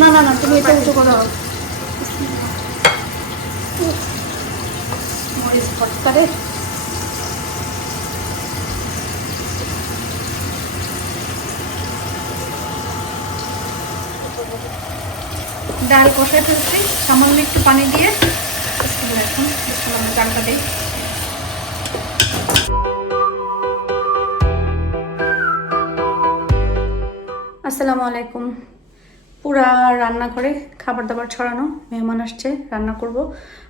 না না না, তুমি এটা উঁচু করো। মরিচ ভর্তা রে। ডাল কষায় ফেলছি সামান্য একটু পানি দিয়ে। এখন ডালটা দিই। আসসালামু আলাইকুম। পুরা রান্না করে খাবার দাবার ছড়ানো, মেহমান আসছে, রান্না করব।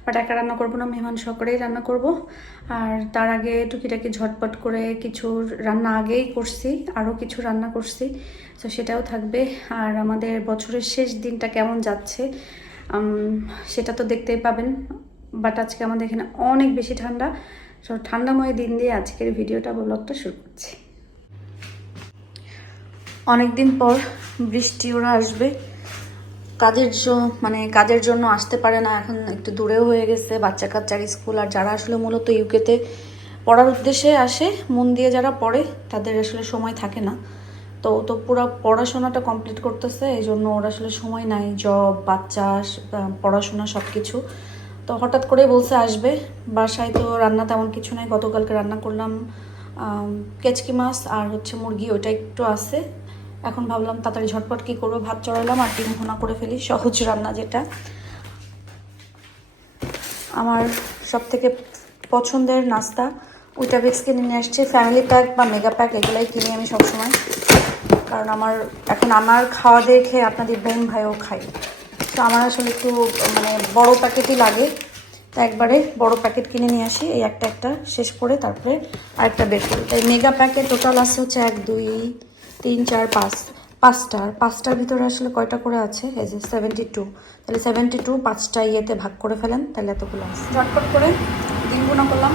বাট একা রান্না করব না, মেহমান সকলেই রান্না করব। আর তার আগে টুকিটাকি ঝটপট করে কিছু রান্না আগেই করছি, আরও কিছু রান্না করছি, তো সেটাও থাকবে। আর আমাদের বছরের শেষ দিনটা কেমন যাচ্ছে সেটা তো দেখতেই পাবেন। বাট আজকে আমাদের এখানে অনেক বেশি ঠান্ডা, সো ঠান্ডাময় দিন দিয়ে আজকের ভিডিওটা ব্লগটা শুরু করছি। অনেকদিন পর বৃষ্টি ওরা আসবে, কাজের জন্য আসতে পারে না, এখন একটু দূরেও হয়ে গেছে বাচ্চা কাচ্চার স্কুল। আর যারা আসলে মূলত ইউকেতে পড়ার উদ্দেশ্যে আসে, মন দিয়ে যারা পড়ে, তাদের আসলে সময় থাকে না। তো পুরো পড়াশোনাটা কমপ্লিট করতেছে, এই জন্য ওর আসলে সময় নাই, জব, বাচ্চা, পড়াশোনা সব কিছু। তো হঠাৎ করে বলছে আসবে। বাসায় তো রান্না তেমন কিছু নাই, গতকালকে রান্না করলাম কেচকি মাছ আর হচ্ছে মুরগি, ওইটা একটু আছে। এখন ভাবলাম তাড়াতাড়ি ঝটপট কী করবো, ভাত চড়ালাম আর ডিম ভুনা করে ফেলি, সহজ রান্না যেটা। আমার সব থেকে পছন্দের নাস্তা উইটাবিক্স কিনে নিয়ে আসছে, ফ্যামিলি প্যাক বা মেগা প্যাক, এগুলাই কিনি আমি সবসময়। কারণ আমার খাওয়া দেখে আপনাদের বোন ভাইও খাই, তো আমার আসলে একটু বড় প্যাকেটই লাগে। তো একবারে বড় প্যাকেট কিনে নিয়ে আসি, এই একটা শেষ করে তারপরে আরেকটা বের করি। তাই মেগা প্যাকেট টোটাল আছে হচ্ছে 1 2 3 4 5 পাঁচটার ভিতরে আসলে কয়টা করে আছে, এই যে 72। তাহলে 72 5টা ইয়েতে ভাগ করে ফেলেন, তাহলে এতগুলো আছে। ঝটপট করে ডিম ভুনা করলাম।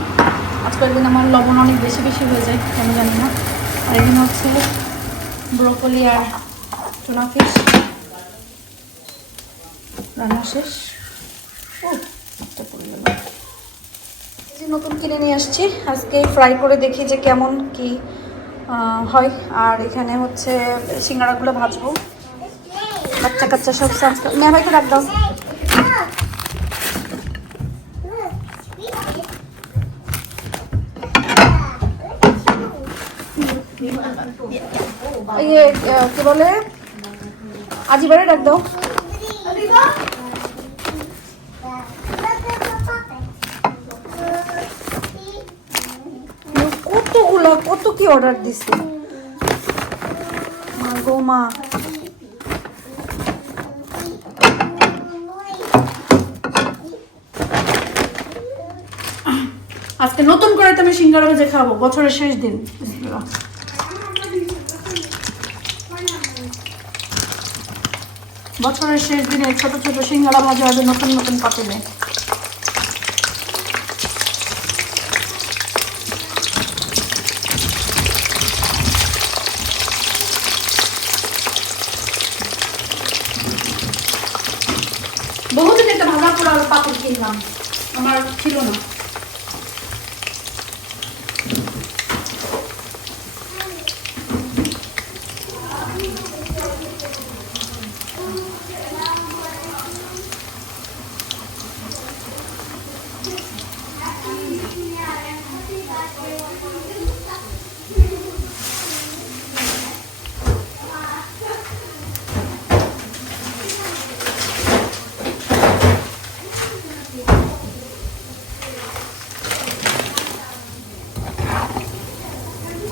আজকের দিন আমার লবণ অনেক বেশি হয়ে যায়, কেন জানি না। আর এখানে হচ্ছে ব্রোকলি আর টুনা ফিশ, রান্না শেষ। নতুন কিনে নিয়ে আসছি, আজকে ফ্রাই করে দেখি যে কেমন কি হয়। আর এখানে হচ্ছে সিঙ্গাড়াগুলো ভাজবো। বাচ্চা কাচ্চা সব মেয়ে ভাইকে রাখ দাও। কি বলে, আজিবারে রাখ দাও। কত কি অর্ডার দিছি মা গো মা। আজকে নতুন করে তুমি সিঙ্গারা ভেজে খাবো, বছরের শেষ দিন। বছরের শেষ দিনে ছোট ছোট সিঙ্গারা ভাজা হবে নতুন নতুন পাতিলে। বহুদিন একটা ভাজা পোড়া পাতিল কিনলাম, আমার ছিল না।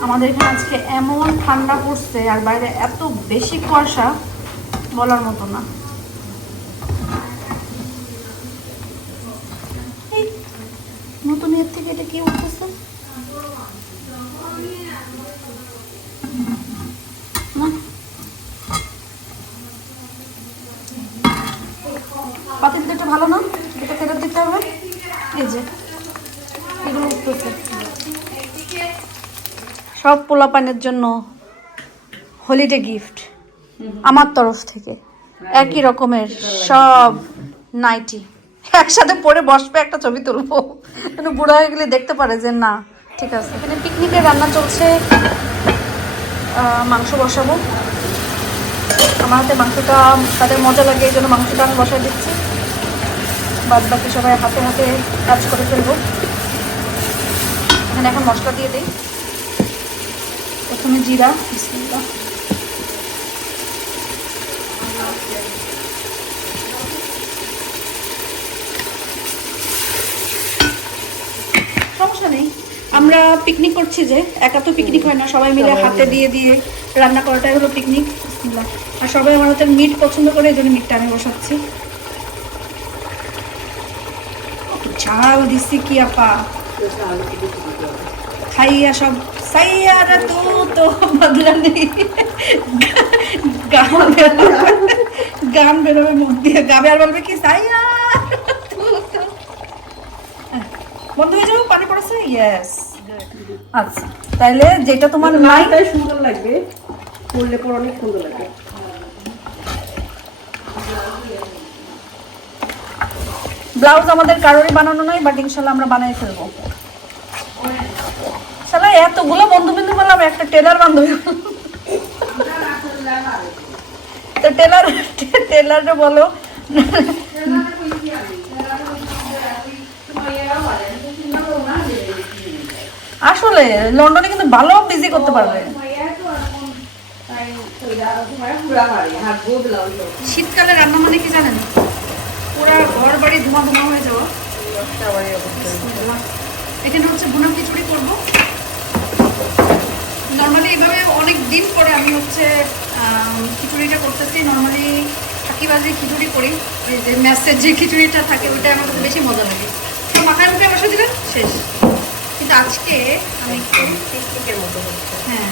আমাদের এখানে আজকে এমন ঠান্ডা পড়ছে আর বাইরে এত বেশি কুয়াশা, বলার মতো না। এই নতুন এর থেকে এটা কি উঠতেছে না, পাতিলটা একটু ভালো না, এটা ফেরত দিতে হবে। এই যে এগুলো উঠতেছে সব পোলাপানের জন্য হলিডে গিফট আমার তরফ থেকে। একই রকমের সব নাইটি একসাথে পরে বসবে, একটা ছবি তুলবো, মানে বুড়া হয়ে গেলে দেখতে পারে যে না ঠিক আছে। এখানে পিকনিকের রান্না চলছে, মাংস বসাবো। আমার হাতে মাংসটা তাদের মজা লাগে, এই জন্য মাংসটা আমি বসাই দিচ্ছি। বাদ বাকি সবাই হাতে হাতে কাজ করে ফেলবো। এখানে এখন মশলা দিয়ে দিই। প্রথমে জিরা, বিসমিল্লাহ। সমস্যা নেই, আমরা পিকনিক করছি যে, একা তো পিকনিক হয় না, সবাই মিলে হাতে দিয়ে দিয়ে রান্না করাটাই হলো পিকনিক। বিসমিল্লাহ। আর সবাই আমার হাতে মিট পছন্দ করে, এই জন্য মিটটা আমি বসাচ্ছি। ঝাল দিচ্ছি কি আপা, খাইয়া সব সাইয়ারা তু তো বদলা নেই। গান বেরোবে মুখ দিয়ে, গাবে আর বলবে কি সাইয়া বন্ধ হয়ে যাবো, পানি পড়েছে। ইয়েস, আচ্ছা তাইলে যেটা তোমার নাই সুন্দর লাগবে, করলে পর অনেক সুন্দর লাগবে। ব্লাউজ আমাদের কারোরই বানানো নয়, বাট ইনশাল্লাহ আমরা বানিয়ে ফেলবো। শালা এতগুলো বন্ধু বললাম, একটা টেলার বান্ধবী। তো টেলারে বলো আসলে লন্ডনে কিন্তু ভালো বিজি করতে পারবে। শীতকালে রান্না মানে কি জানেন, পুরা ঘর বাড়ি ধোঁয়া ধোঁয়া হয়ে যাওয়া। এখানে হচ্ছে ভুনা খিচুড়ি করবো। নর্মালি এইভাবে অনেক দিন পরে আমি হচ্ছে খিচুড়িটা করতেছি। নর্মালি ফাঁকিবাজি খিচুড়ি করি, ওই যে ম্যাসের যে খিচুড়িটা থাকে ওইটা আমার খুব বেশি মজা লাগে। তো মাথায় মুখে বসে দিলেন শেষ। কিন্তু আজকে আমি একটু পিকনিকের মতো হচ্ছে। হ্যাঁ,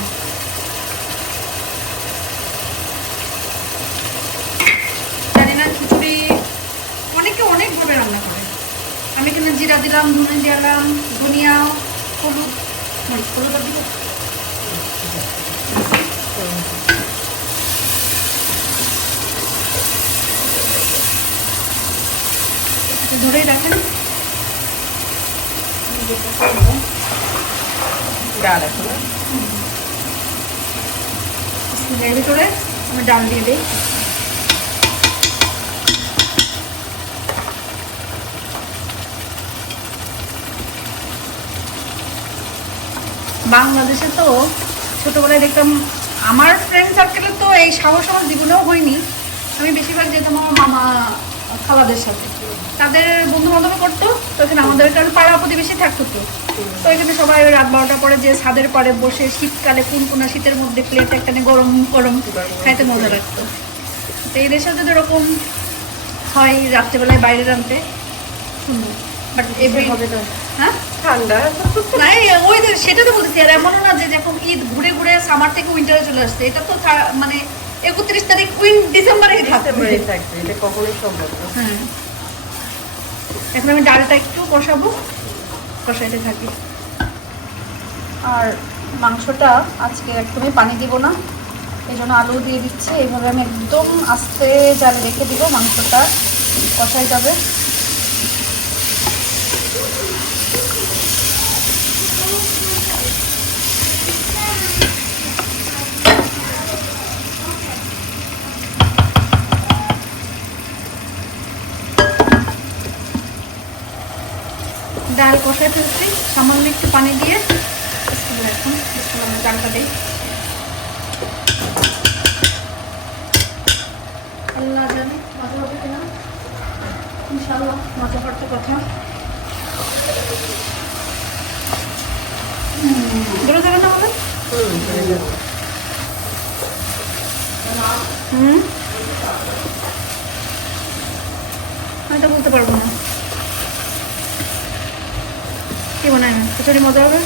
জানি না খিচুড়ি অনেকে অনেকভাবে রান্না করে। আমি এখানে জিরা দিলাম, ধনে দিলাম, ধনিয়া, হলুদ, হলুদ দিব। ধরেই রাখেন। এর ভিতরে আমি ডাল দিয়ে দিই। বাংলাদেশে তো ছোটবেলায় দেখতাম, আমার ফ্রেন্ড সার্কেলে তো এই সাহস আমার জীবনেও হয়নি। আমি বেশিরভাগ যেতাম আমার মামা খালাদের সাথে, তাদের বন্ধু বান্ধব করতো। তো এখানে আমাদের কারণ পাড়া প্রতিবেশী থাকতো, তো এখানে সবাই রাত 12টার পরে যে ছাদের পরে বসে শীতকালে কোন শীতের মধ্যে প্লেট একটা গরম গরম খাইতে মজা লাগতো। তো এই দেশে যদি এরকম হয় রাত্রেবেলায় বাইরে রাখতে বাট এভরি হবে তো হ্যাঁ ঠান্ডা নাই ওই সেটা তো বলতেছি। আর এমনও না যে যখন ঈদ ঘুরে ঘুরে সামার থেকে উইন্টারে চলে আসছে, এটা তো মানে 31 তারিখ ডিসেম্বরে থাকবে, এটা কখনোই সম্ভব না। হ্যাঁ, এখন আমি ডালটা একটু কষাবো, কষাইতে থাকি। আর মাংসটা আজকে একদমই পানি দিব না, এই জন্য আলু দিয়ে দিচ্ছি। এইভাবে আমি একদম আস্তে জালে রেখে দিব, মাংসটা কষাই যাবে। ডাল কষাই ফেলছি সামান্য একটু পানি দিয়ে। এখন ডালটা দিই। আল্লাহ জানে মজা হবে কিনা, ইনশাআল্লাহ মজা করতে কথা। ধরে যাবে না বলেন? আমি তো বলতে পারবো না কি মনে হয়। খিচুড়ি মজা হবে।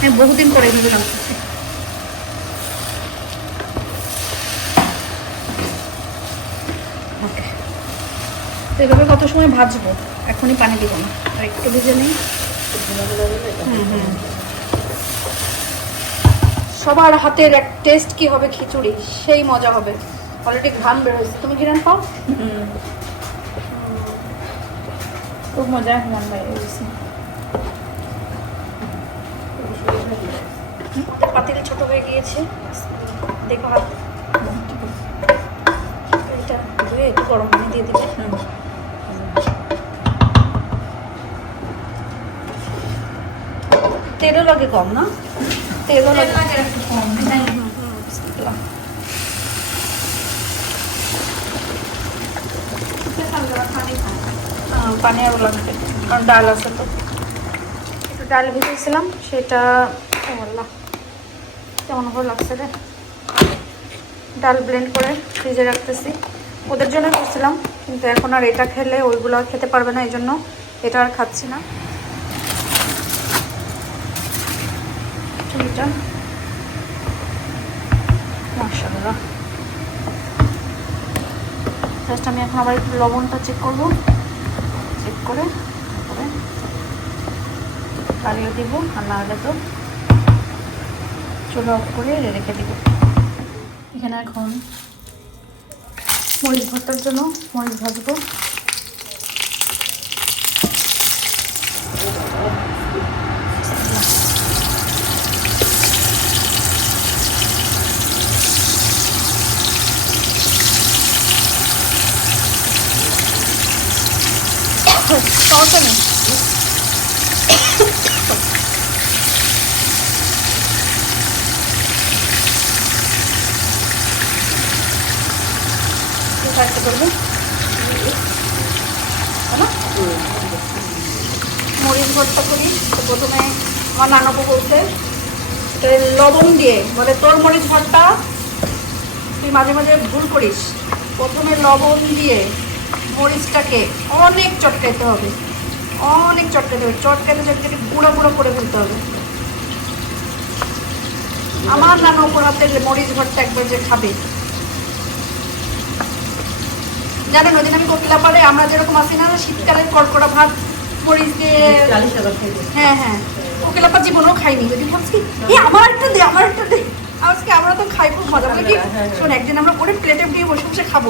হ্যাঁ, বহুদিন পরে এইভাবে রান্না। ওকে, তো এভাবে কত সময় ভাজবো, এখনই পানি দিব না, আর একটু ভেজে নিই। সবার হাতের এক টেস্ট কি হবে খিচুড়ি, সেই মজা হবে। অলরেডি ঘাম বের হয়েছে, তুমি ঘিরান পাও? খুব মজা ঘাম বের হয়েছে। পাতিল ছোট হয়ে গিয়েছে, দেখো হাত লাগে একটু গরম পানি দিয়ে দিবে। তেলও লাগে কম না? তেলও লাগে একটু কম। পানি আরও লাগবে কারণ ডাল আছে তো। একটু ডাল ভিজেছিলাম সেটা আল্লাহ কেমন ভালো লাগছে রে। ডাল ব্লেন্ড করে ফ্রিজে রাখতেছি, ওদের জন্য করছিলাম, কিন্তু এখন আর এটা খেলে ওইগুলো খেতে পারবে না, এই জন্য এটা আর খাচ্ছি না। এটা মাশাআল্লাহ। জাস্ট আমি এখন আবার একটু লবণটা চেক করবো, চেক করে তারপরে গালিও দিব, আর না হলে তো চুলা অফ করে রেখে দিব। এখানে এখন মরিচ ভর্তার জন্য মরিচ ভাজবো। সমস্যা নেই। করবো মরিচ ভর্তা করি তো প্রথমে আমার নানাবু বলতে লবণ দিয়ে বলে, তোর মরিচ ভর্তা তুই মাঝে মাঝে ভুল করিস, প্রথমে লবণ দিয়ে মরিচটাকে অনেক চটকাইতে হবে, অনেক চটকাইতে হবে, চটকাইতে চটকাইতে গুঁড়ো গুঁড়ো করে ফেলতে হবে। আমার নানা উপর হাতের মরিচ ভর্তা একবার যে খাবে, জানেন ওদিন আমি কোকিলাপাড়ে আমরা যেরকম আসি না শীতকালে কড়কড়া ভাত মরিচ দিয়ে, হ্যাঁ হ্যাঁ, কোকিলাপা জীবনেও খাইনি। ওদিন ভাবছি আমার একটা দে, আমার একটা দে, আজকে আমরা তো খাই খুব মজা বলে কি শোন, একদিন আমরা করে প্লেটে দিয়ে বসে বসে খাবো,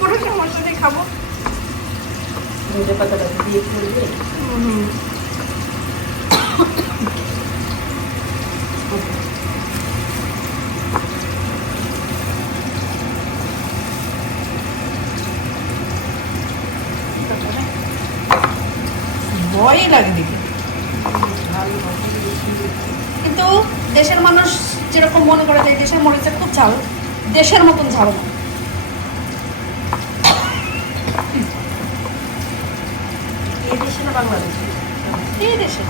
করে সমস্যা দিয়ে খাবো। ভয়ই লাগে দেখে, কিন্তু দেশের মানুষ যেরকম মনে করে যে দেশের মরিচটা খুব ঝাল, দেশের মতন ঝাল না। এই দেশে না বাংলাদেশে, এই দেশে।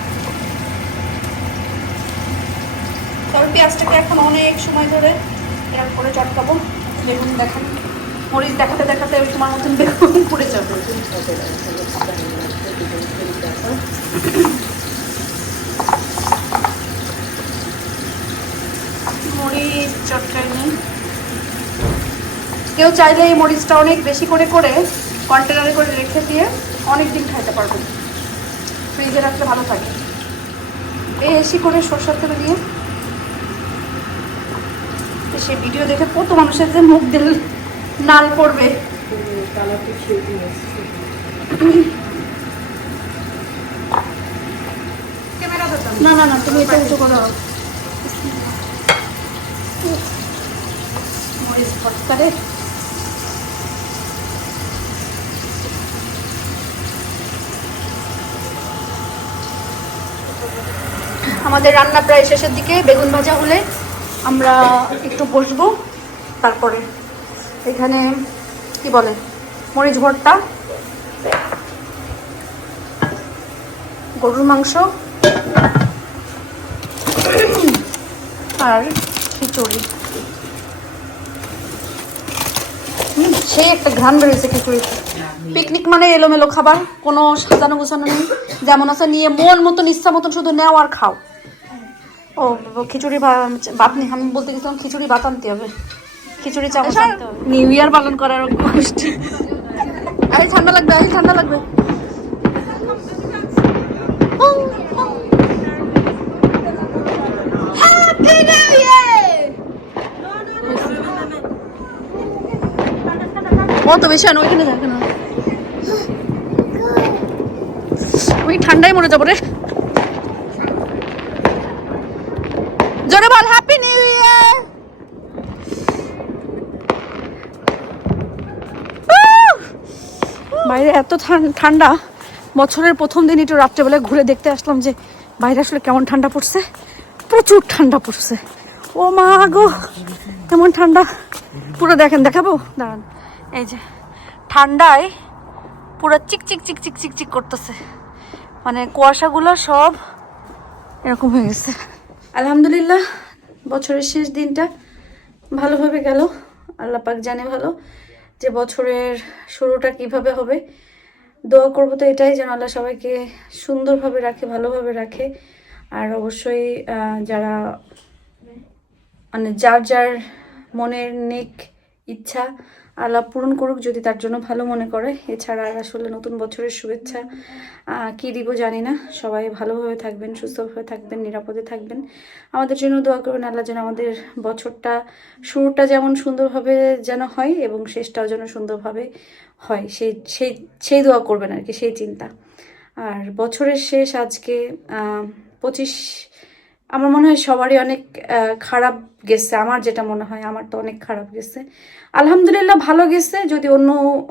তবে পেঁয়াজটাকে এখন অনেক সময় ধরে এরকম করে চটকাবো। বেগুন দেখেন, মরিচ দেখাতে দেখাতে ওই তোমার মতন বেগুন পড়ে যাবে। মরিচ চটকাই নিই। কেউ চাইলে এই মরিচটা অনেক বেশি করে করে কন্টেনারে করে রেখে দিয়ে অনেক দিন খাইতে পারবেন, ফ্রিজে রাখলে ভালো থাকে। বেশি করে সরষের তেল দিয়ে, সে ভিডিও দেখে কত মানুষের যে মুখ দিল নাল পড়বে। না না না, তুমি এটা উঁচু করো। মরিচ ভর্তারে আমাদের রান্না প্রায় শেষের দিকে, বেগুন ভাজা হলে আমরা একটু বসবো। তারপরে এখানে কি বলে মরিচ ভর্তা, গরুর মাংস আর খিচুড়ি। সে একটা ঘ্রাণ বেরোয়েছে খিচুড়িতে। পিকনিক মানে এলোমেলো খাবার, কোনো সাজানো গোছানো নেই, যেমন আছে নিয়ে মন মতন ইচ্ছা মতন শুধু নেও আর খাও। ও খিচুড়ি ভাত নেই, আমি বলতে গেছিলাম খিচুড়ি ভাত আনতে হবে, খিচুড়ি চামচ আনতে হবে। নিউ ইয়ার পালন করার গোষ্ঠী। আরে ঠান্ডা লাগবে, আরে ঠান্ডা লাগবে। অত বেশি আনো, ওইখানে যাবে না, ওই ঠান্ডায় মরে যাবো রে। জোরে বল হ্যাপি নিউ ইয়ার। বাইরে এত ঠান্ডা, বছরের প্রথম দিন একটু রাত্রেবেলায় ঘুরে দেখতে আসলাম যে বাইরে আসলে কেমন ঠান্ডা পড়ছে। প্রচুর ঠান্ডা পড়ছে, ও মা গো কেমন ঠান্ডা। পুরো দেখেন, দেখাবো দাঁড়ান। এই যে ঠান্ডায় পুরো চিক চিক চিক চিক চিক চিক করতেছে, মানে কুয়াশাগুলো সব এরকম হয়ে গেছে। আলহামদুলিল্লাহ বছরের শেষ দিনটা ভালোভাবে গেল। আল্লাহ পাক জানে ভালো যে বছরের শুরুটা কিভাবে হবে। দোয়া করবো তো এটাই যেন আল্লাহ সবাইকে সুন্দরভাবে রাখে, ভালোভাবে রাখে। আর অবশ্যই যারা মানে যার যার মনের নেক ইচ্ছা আল্লাহ পূরণ করুক যদি তার জন্য ভালো মনে করে। এছাড়া আর আসলে নতুন বছরের শুভেচ্ছা কি দিব জানি না। সবাই ভালোভাবে থাকবেন, সুস্থভাবে থাকবেন, নিরাপদে থাকবেন। আমাদের জন্য দোয়া করবেন আল্লাহ যেন আমাদের বছরটা শুরুটা যেমন সুন্দরভাবে যেন হয় এবং শেষটাও যেন সুন্দরভাবে হয়, সেই সেই সেই দোয়া করবেন আর কি, সেই চিন্তা। আর বছরের শেষ আজকে 25, আমার মনে হয় সবারই অনেক খারাপ গেছে। আমার যেটা মনে হয় আমার তো অনেক খারাপ গেছে। আলহামদুলিল্লাহ ভালো গেছে যদি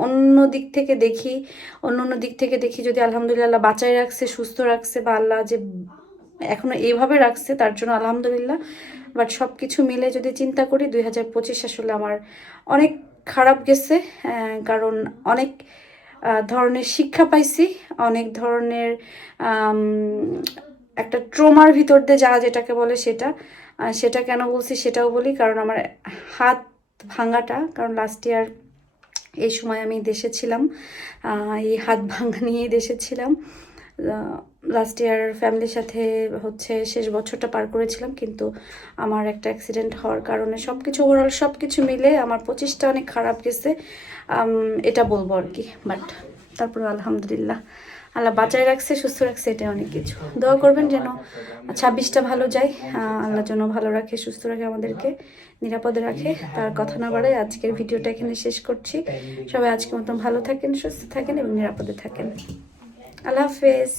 অন্য দিক থেকে দেখি, অন্য দিক থেকে দেখি যদি আলহামদুলিল্লাহ বাঁচাই রাখছে, সুস্থ রাখছে, বা আল্লাহ যে এখনো এইভাবে রাখছে তার জন্য আলহামদুলিল্লাহ। বাট সব কিছু মিলে যদি চিন্তা করি 2025 আসলে আমার অনেক খারাপ গেছে। কারণ অনেক ধরনের শিক্ষা পাইছি, অনেক ধরনের একটা ট্রমার ভিতর দিয়ে যাওয়া যেটাকে বলে সেটা কেন বলছি সেটাও বলি। কারণ আমার হাত ভাঙাটা, কারণ লাস্ট ইয়ার এই সময় আমি দেশে ছিলাম, এই হাত ভাঙা নিয়েই দেশে ছিলাম। লাস্ট ইয়ার ফ্যামিলির সাথে হচ্ছে শেষ বছরটা পার করেছিলাম, কিন্তু আমার একটা অ্যাক্সিডেন্ট হওয়ার কারণে সব কিছু ওভারঅল সব কিছু মিলে আমার 25টা অনেক খারাপ গেছে, এটা বলবো আর কি। বাট তারপরে আলহামদুলিল্লাহ আল্লাহ বাঁচায় রাখছে, সুস্থ রাখছে, এটা অনেক কিছু। দোয়া করবেন যেন 26টা ভালো যায়, আল্লাহ যেন ভালো রাখে, সুস্থ রাখে, আমাদেরকে নিরাপদে রাখে। তার কথা না বাড়ায় আজকের ভিডিওটা এখানে শেষ করছি। সবাই আজকের মতন ভালো থাকেন, সুস্থ থাকেন এবং নিরাপদে থাকেন। আল্লাহ হাফেজ।